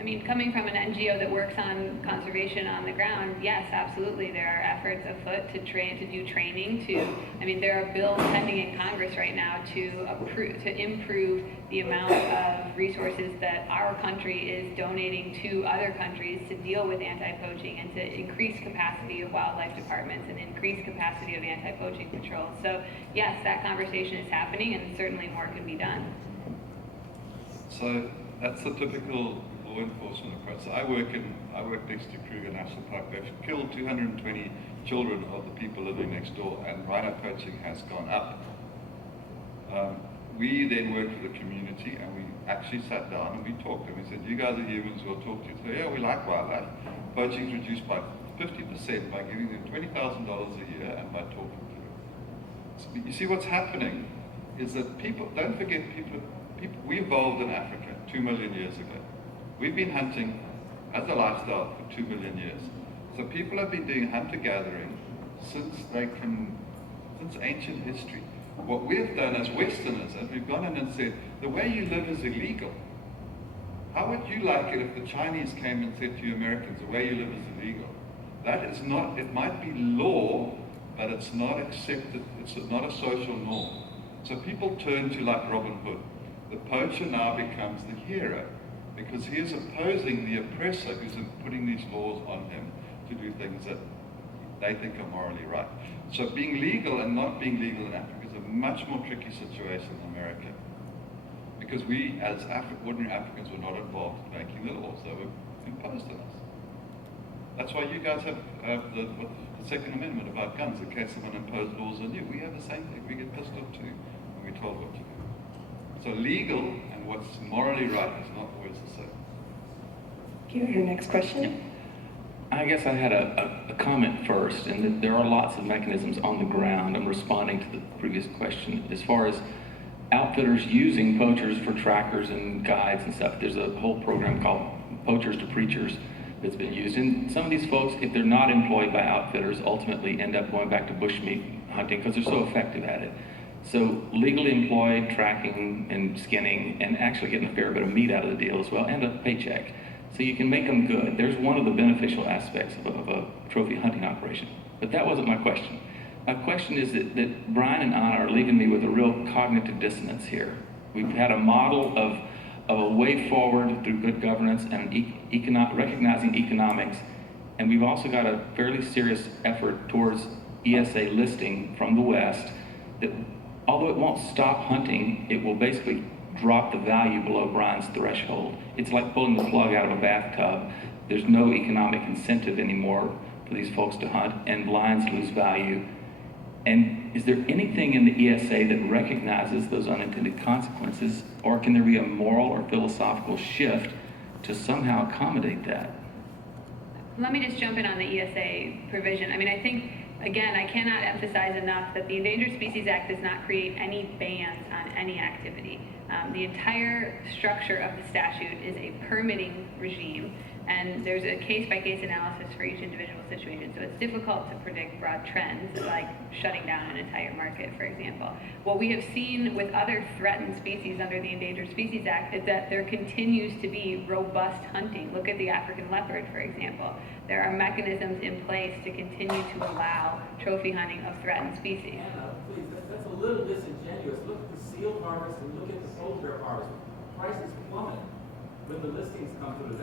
I mean, coming from an NGO that works on conservation on the ground, yes, absolutely, there are efforts afoot to do training. I mean, there are bills pending in Congress right now to improve the amount of resources that our country is donating to other countries to deal with anti-poaching and to increase capacity of wildlife departments and increase capacity of anti-poaching patrols. So yes, that conversation is happening, and certainly more can be done. So that's the typical law enforcement approach. So I work next to Kruger National Park. They've killed 220 children of the people living next door, and rhino poaching has gone up. We then worked with the community, and we actually sat down and we talked, and we said, you guys are humans, we'll talk to you. So yeah, we like wildlife. Poaching's reduced by 50% by giving them $20,000 a year and by talking to them. So you see what's happening is that people, don't forget, we evolved in Africa 2 million years ago. We've been hunting as a lifestyle for 2 million years. So people have been doing hunter-gathering since ancient history. What we've done as Westerners is we've gone in and said, the way you live is illegal. How would you like it if the Chinese came and said to you Americans, the way you live is illegal? That is not, it might be law, but it's not accepted, it's not a social norm. So people turn to like Robin Hood. The poacher now becomes the hero because he is opposing the oppressor who's putting these laws on him to do things that they think are morally right. So being legal and not being legal in Africa is a much more tricky situation in America because we as ordinary Africans were not involved in making the laws that were imposed on us. That's why you guys have the Second Amendment about guns in case someone imposed laws on you. We have the same thing. We get pissed off too when we're told what to do. So legal and what's morally right is not always the same. Thank you. Your next question. I guess I had a comment first, and that there are lots of mechanisms on the ground. I'm responding to the previous question. As far as outfitters using poachers for trackers and guides and stuff, there's a whole program called Poachers to Preachers that's been used. And some of these folks, if they're not employed by outfitters, ultimately end up going back to bushmeat hunting because they're so effective at it. So legally employed, tracking and skinning, and actually getting a fair bit of meat out of the deal as well, and a paycheck. So you can make them good. There's one of the beneficial aspects of a trophy hunting operation. But that wasn't my question. My question is that Brian and Anna are leaving me with a real cognitive dissonance here. We've had a model of a way forward through good governance and recognizing economics, and we've also got a fairly serious effort towards ESA listing from the West that, although it won't stop hunting, it will basically drop the value below Brian's threshold. It's like pulling the plug out of a bathtub. There's no economic incentive anymore for these folks to hunt, and lions lose value. And is there anything in the ESA that recognizes those unintended consequences, or can there be a moral or philosophical shift to somehow accommodate that? Let me just jump in on the ESA provision. I mean, I think, again, I cannot emphasize enough that the Endangered Species Act does not create any bans on any activity. The entire structure of the statute is a permitting regime, and there's a case-by-case analysis for each individual situation, so it's difficult to predict broad trends, like shutting down an entire market, for example. What we have seen with other threatened species under the Endangered Species Act is that there continues to be robust hunting. Look at the African leopard, for example. There are mechanisms in place to continue to allow trophy hunting of threatened species. Anna, please, that's a little disingenuous. Look at the seal harvest and look at the polar bear harvest. Prices plummet when the listings come through.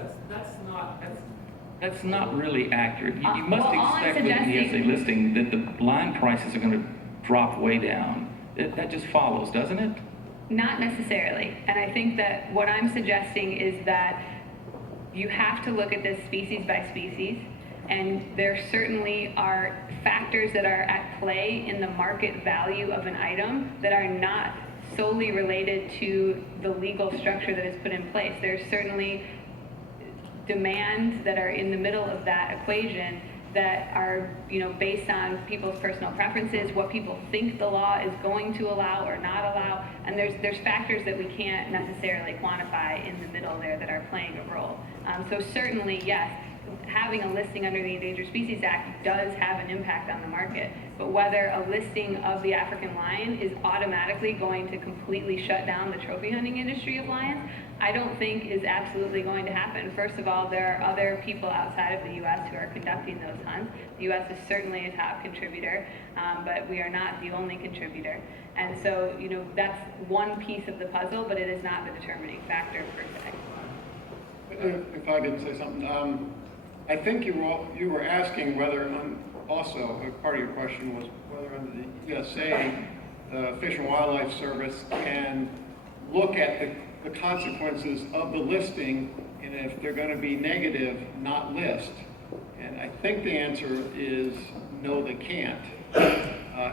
That's not really accurate. You must expect with an ESA listing that the line prices are going to drop way down. That just follows, doesn't it? Not necessarily. And I think that what I'm suggesting is that you have to look at this species by species, and there certainly are factors that are at play in the market value of an item that are not solely related to the legal structure that is put in place. There's certainly demands that are in the middle of that equation that are, based on people's personal preferences, what people think the law is going to allow or not allow, and there's factors that we can't necessarily quantify in the middle there that are playing a role. So certainly, yes, having a listing under the Endangered Species Act does have an impact on the market. But whether a listing of the African lion is automatically going to completely shut down the trophy hunting industry of lions, I don't think is absolutely going to happen. First of all, there are other people outside of the U.S. who are conducting those hunts. The U.S. is certainly a top contributor, but we are not the only contributor. And so, you know, that's one piece of the puzzle, but it is not the determining factor per se. If I could say something, I think you were asking whether, also, part of your question was whether under the ESA, Fish and Wildlife Service can look at the consequences of the listing, and if they're going to be negative, not list. And I think the answer is no, they can't.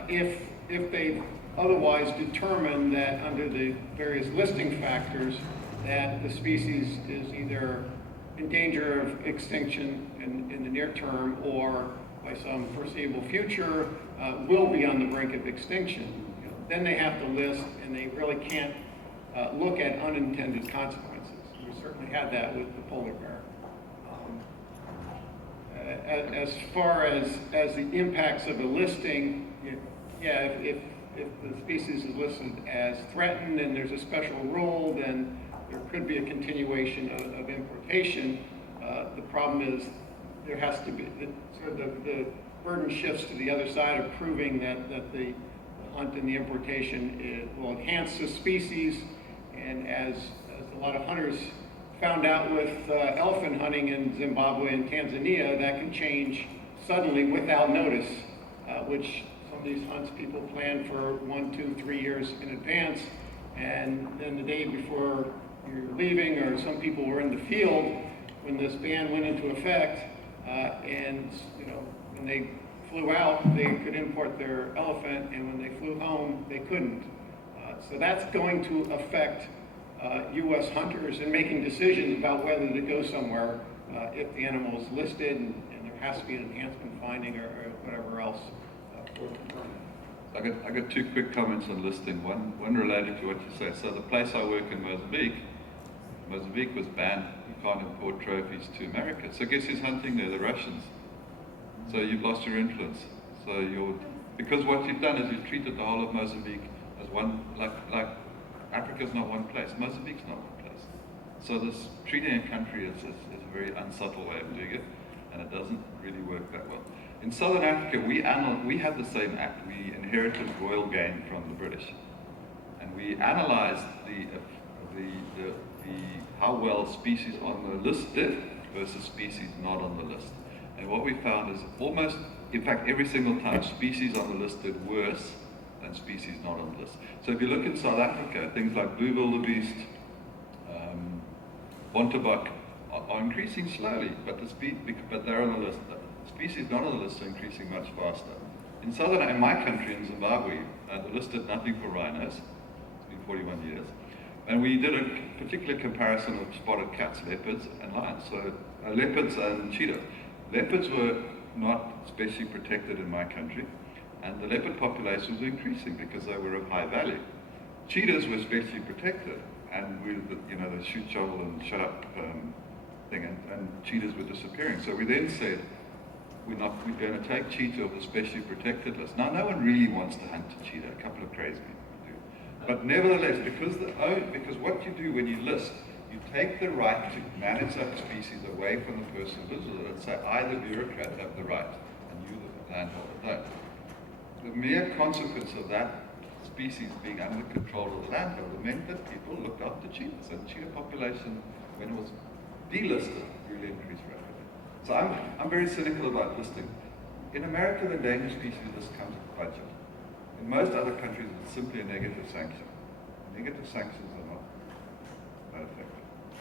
If they otherwise determine that under the various listing factors that the species is either in danger of extinction in the near term or by some foreseeable future will be on the brink of extinction, you know, then they have to list, and they really can't look at unintended consequences. We certainly had that with the polar bear. As far as the impacts of a listing, yeah, if the species is listed as threatened and there's a special rule, then there could be a continuation of importation. The problem is there has to be, the burden shifts to the other side of proving that the hunt and the importation will enhance the species. And as a lot of hunters found out with elephant hunting in Zimbabwe and Tanzania, that can change suddenly without notice, which some of these hunts people plan for 1, 2, 3 years in advance. And then the day before you're leaving, or some people were in the field when this ban went into effect, and you know, when they flew out, they could import their elephant, and when they flew home, they couldn't. So that's going to affect U.S. hunters in making decisions about whether to go somewhere if the animal is listed and there has to be an enhancement finding or whatever else for the permit. I got two quick comments on listing. One related to what you say. So the place I work in Mozambique was banned. You can't import trophies to America. So guess who's hunting there? The Russians. So you've lost your influence. So because what you've done is you've treated the whole of Mozambique as one, like Africa's not one place. Mozambique's not one place. So this treating a country is a very unsubtle way of doing it, and it doesn't really work that well. In Southern Africa, we had the same act. We inherited royal game from the British, and we analyzed how well species on the list did versus species not on the list. And what we found is almost, in fact, every single time, species on the list did worse than species not on the list. So if you look in South Africa, things like blue wildebeest, bontebok are increasing slowly, but they're on the list. The species not on the list are increasing much faster. In my country, in Zimbabwe, the list did nothing for rhinos. It's been 41 years. And we did a particular comparison of spotted cats, leopards, and lions. So leopards and cheetahs. Leopards were not specially protected in my country, and the leopard population was increasing because they were of high value. Cheetahs were specially protected, and the shoot, shovel, and shut up thing, and cheetahs were disappearing. So we then said, we're going to take cheetah off the specially protected list. Now, no one really wants to hunt a cheetah. A couple of crazy people do. But nevertheless, because what you do when you list, you take the right to manage that species away from the person who lives with it and say, I, the bureaucrat, have the right, and you, the landholder, don't. The mere consequence of that species being under the control of the landholder meant that people looked after cheetahs, and cheetah population, when it was delisted, really increased rapidly. So I'm very cynical about listing. In America, the endangered species list comes with a budget. In most other countries, it's simply a negative sanction. Negative sanctions are not effective.